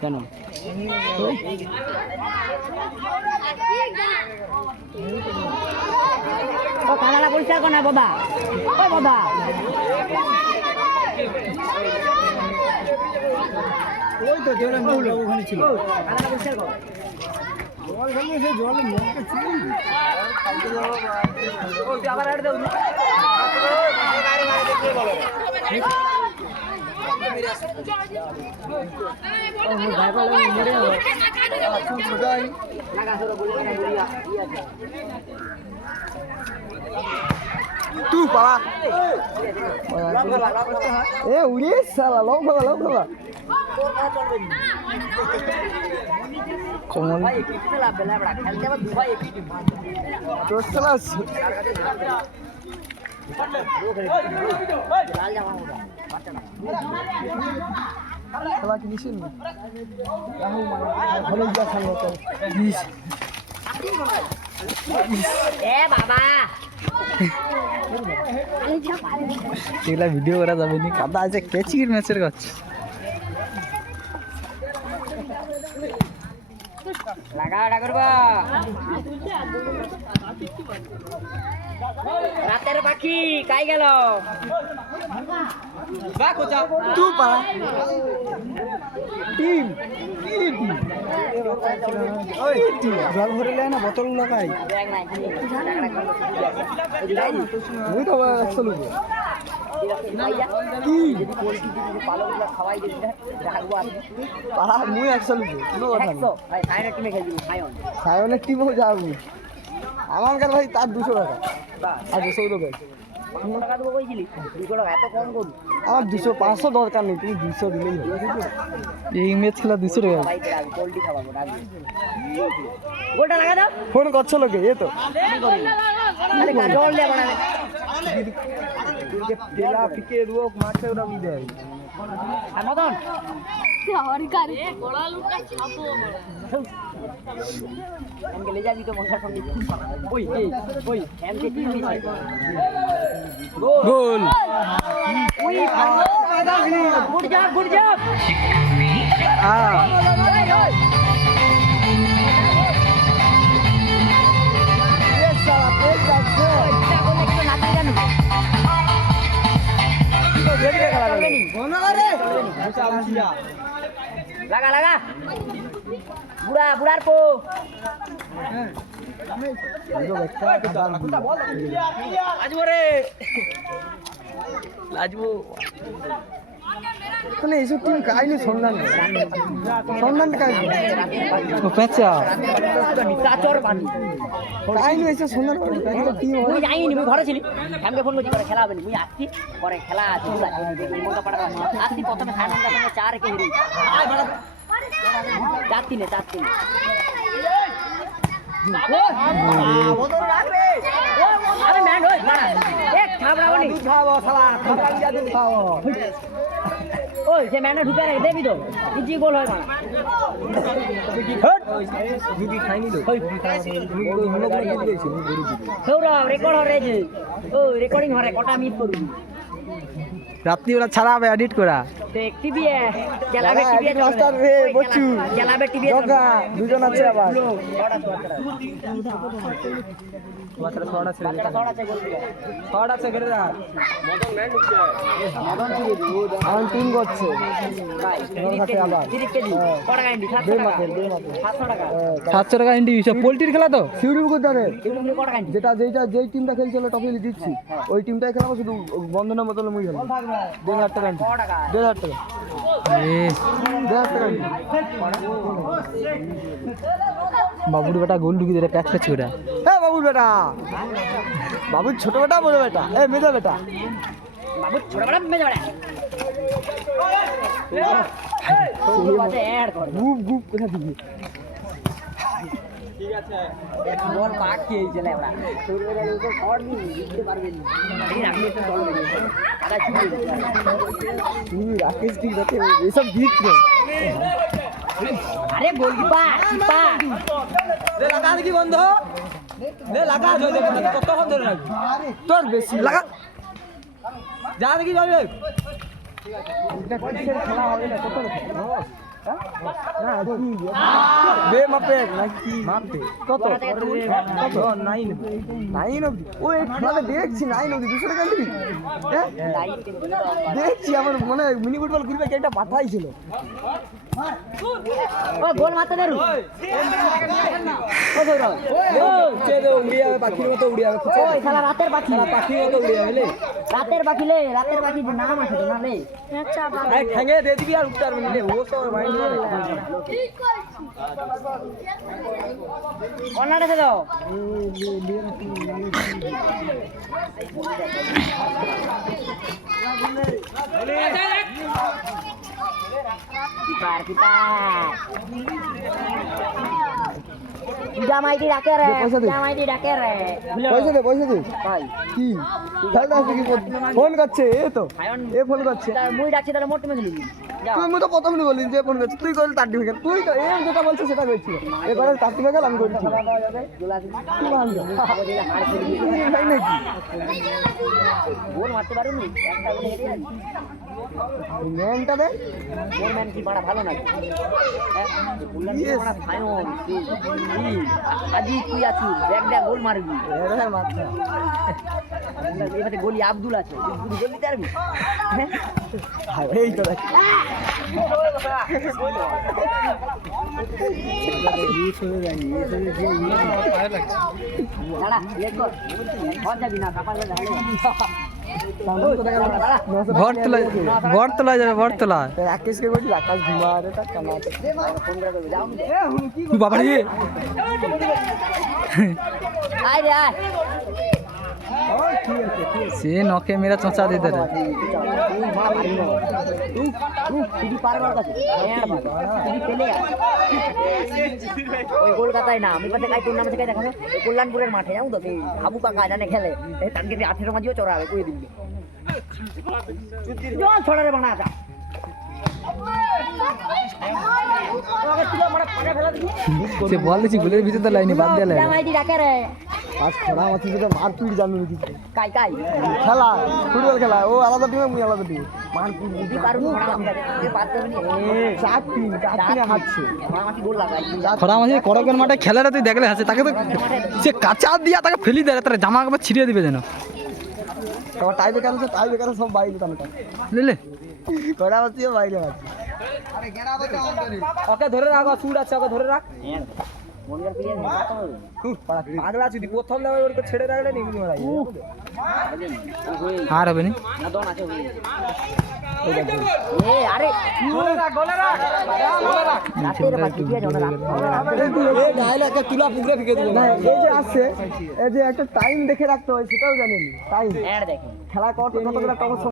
কেন কানাডা পরিষ্কার কর না বাবা, ও বাবা ওই তো ওখানে ছিল কানাডা পরিষ্কার কর। জল ফেলবে সেই জলের মধ্যে ছিল আবার আর দাও तू पाला ए उड़ी साला लोग भाला कमल तो चला খেলা কিনেছেন ভালো যা খেলা বাবা এগুলা ভিডিও করা যাবে না, কাদা আছে ক্যাচির ম্যাচের কাজ। লাগাটা করবা রাতের পাখি কাই গেল तू पाला টিম ওই জল ভরে লে না বোতল লাগাই ওই তো চলু কি পালা মুই 100 লুবো কোনো কথা না সায়নের টিমে খেলবি সায়নের টিমও যাবো আমার কাছে ভাই তার 200 টাকা আচ্ছা সৌদ ভাই টাকা দেবো কইছিলি 200 টাকা এত কম করবি আমার 200 500 দরকার নেই, তুমি 200 দিলেই হবে। এই ম্যাচ খেলা 200 টাকা পোল্ট্রি খাওয়াবো গোলটা লাগা দাও ফোন করছো লোকে এ তো জল দিয়ে বানাবে তেলা পিকে দুও মাছে ওরা দেয় আর মদন এমকে ले যাবি তো মশার সঙ্গে ওই ওই এমকে টিম দিছে গোল ওই গুড জব ये साला पेट जाচ্ছে তো দেখে খেলা যাবে বন্ধ করে লাগা লাগা বুড়ার পো মানে এইসব টিম কাইনি সন্ধান কাইনি এসে সন্ধান টিম মুই যাইনি মুই ঘরে ছিলি ফ্যামকে ফোন করছি করে খেলা হবে মুই আসছি পরে খেলা আছে মনটা পাড়া আসছি প্রথমে সাড়ে 9টার সময় 4 কে হেরি 4-3 আরে ম্যান ওই মারা এক থাবড়াবনি খাবো শালা খাবো দিয়া দিন খাবো ওই সে ম্যানে ঢুকে রে দেবি তো ইজি গোল হয় না হট দিদি খাইনি তো ওই হলো করে দিয়েছি গরু দিদি সৌরভ রেকর্ড হরে যে ও রেকর্ডিং হরে কটা মিস করবি রাত্রি বেলা ছাড়া হবে এডিট করা দেখ টিভি গেলাবে টিভি মাস্টার রে বচু গেলাবে টিভি জগা দুজন আছে আবার মাত্র 6টা ছেড়ে দিতে 6টা আছে করে দাও মদন ম্যান ঢুকছে মদন চুরি আন টিম করছে ভাই কাছে আবার 30 কেজি কটা গান্ডি 700 টাকা 700 টাকা ইন্ডি সব পোল্ট্রির খেলা তো সিউরি কত ধরে কটা গান্ডি যেই টিমটা খেলছিল টপে দিচ্ছি ওই টিমটাই খেলাবো, শুধু বন্ধনের মতো মুই খেলবো 2000 টাকা 2000 টাকা বাবুর বেটা গোল ঢুকি দে প্যাচ প্যাচ করে। হ্যাঁ বাবুর বেটা, বাবুর ছোট বেটা বড় বেটা এ মেজা বেটা বাবুর ছোট বেটা মেজা বেটা গুপ গুপ কোথা দিবি ঠিক আছে এক বল পাক খেয়েছে না ওরা তোর বেলা তো শট নি দিতে পারবে না এই রাখলে তো দল নেই আদা তুই রাকেশ ঠিক আছে এসব দিক রে আরে গোলকিপার কিপার লাগা দেখি বন্ধ লে লাগা জয় কতক্ষণ ধরে রাখবি তোর বেশি লাগা যা দেখি জয় খেলা হবে না কত না বে মাপে নাকি মাপে কত কত 9 অবধি ওই খেলাতে দেখছি 9 অবধি 200 টাকা দিবি হ্যাঁ দেখছি আমার মনে মিনি ফুটবল গ্রুপে একটা পাঠাইছিল ও গোল মারতে দেরু ও গৌরব ও চে দে উড়িয়া পাখির মতো উড়িয়া ওই শালা রাতের পাখি পাখির মতো উড়িয়া লে রাতের পাখি যে নাম আছে তো না লে আরে ঠ্যাঙে দে দিবি আর উত্তর মানে লে ও সব মাইন্ড করে কর্নার এসে দাও জামাইটি ডাকে রে জামাইটি ডাকে রে পয়সা দে ভাই কি খেলতে আসছে কি ফোন করছে এ তো এ ফোন করছে মুই ডাকছি তাহলে মোট মেলে দিবি তুই তো প্রথম নি বললি যে ফোন করছিস তুই কইলি তার দিকে তুই তো এই যেটা বলছিস সেটা কইছিস এ করে তার দিকে গেল আমি কইছি কি বান্দা ভাই নাকি গোল মারতে পারুনি একটা গোল হেরে যাবি মেনটা দে গোল ম্যান কি বড় ভালো নাকি ফায়ন আজি তুই আছিস ব্যাগটা গোল মারবি এরে মাথা এবারে গোলি আব্দুল আছে তুই গোল দিতে পারবি এই তো দেখ দাঁড়া লেট কর ঘর যাবি না কাপড় বটতলা যাবে বটতলা রাকেশকে বলি আকাশ ঘুমা রে তা কানা ফোন করে করবি যাও বাবা রে আয় রে আয় সে নকে মেরা চোঁচা দিতে রে তুই পারবার কাছে তুই পেলে ওই কলকাতায় না আমি পাশে কাই টুর্নামেন্টে কাই দেখাবে ওই কল্যাণপুরের মাঠে যাও তো সেই হাবু কাকা জানে খেলে এই তানকে 18 মাঝিও চড়াবে কই দিবি জল ছড়ারে বানা যা সে বল দিছি গোলের ভিতরে তো লাইনে বাদ দেলা জামাইটি ডাকে রে আজ খোড়া মাছি যেটা মারপিট জানো নাকি কাই কাই খেলা ফুটবল খেলা ও আলাদা টিমে মুই আলাদা টিমে মারপিট দিদি পারু খড়া মাছি পারতে নি চারটি হাঁটছে খড়া মাছি গোল লাগাই খরা মাঝে করকের মাঠে খেলাটা তুই দেখলে আছে তাকে তো সে কাঁচা দিয়া তাকে ফেলি দেয় তার জামা কাপড় ছিড়িয়ে দিবে যেন তোমার টাই বেকার আছে টাই বেকার সব বাইরে টানটা বুঝলে খোড়া মাছি বাইরে আছে ওকে ধরে রাখ সুট আছে ওকে ধরে রাখ মনগার প্লেয়ার পাগলা যদি প্রথম লেভেল ওর ছেড়ে রাখলে নিবি মারাই আর হবে নি না দন আছে এ আরে গোলে রাখ রাতের বাকি দিয়ে যাও না এই গায়লা একটা তুলা পুকুরে ফেকে দিল না এই যে আছে এই যে একটা টাইম দেখে রাখতে হয় সেটাও জানেন টাইম অ্যাড দেখেন খেলা কতগুলো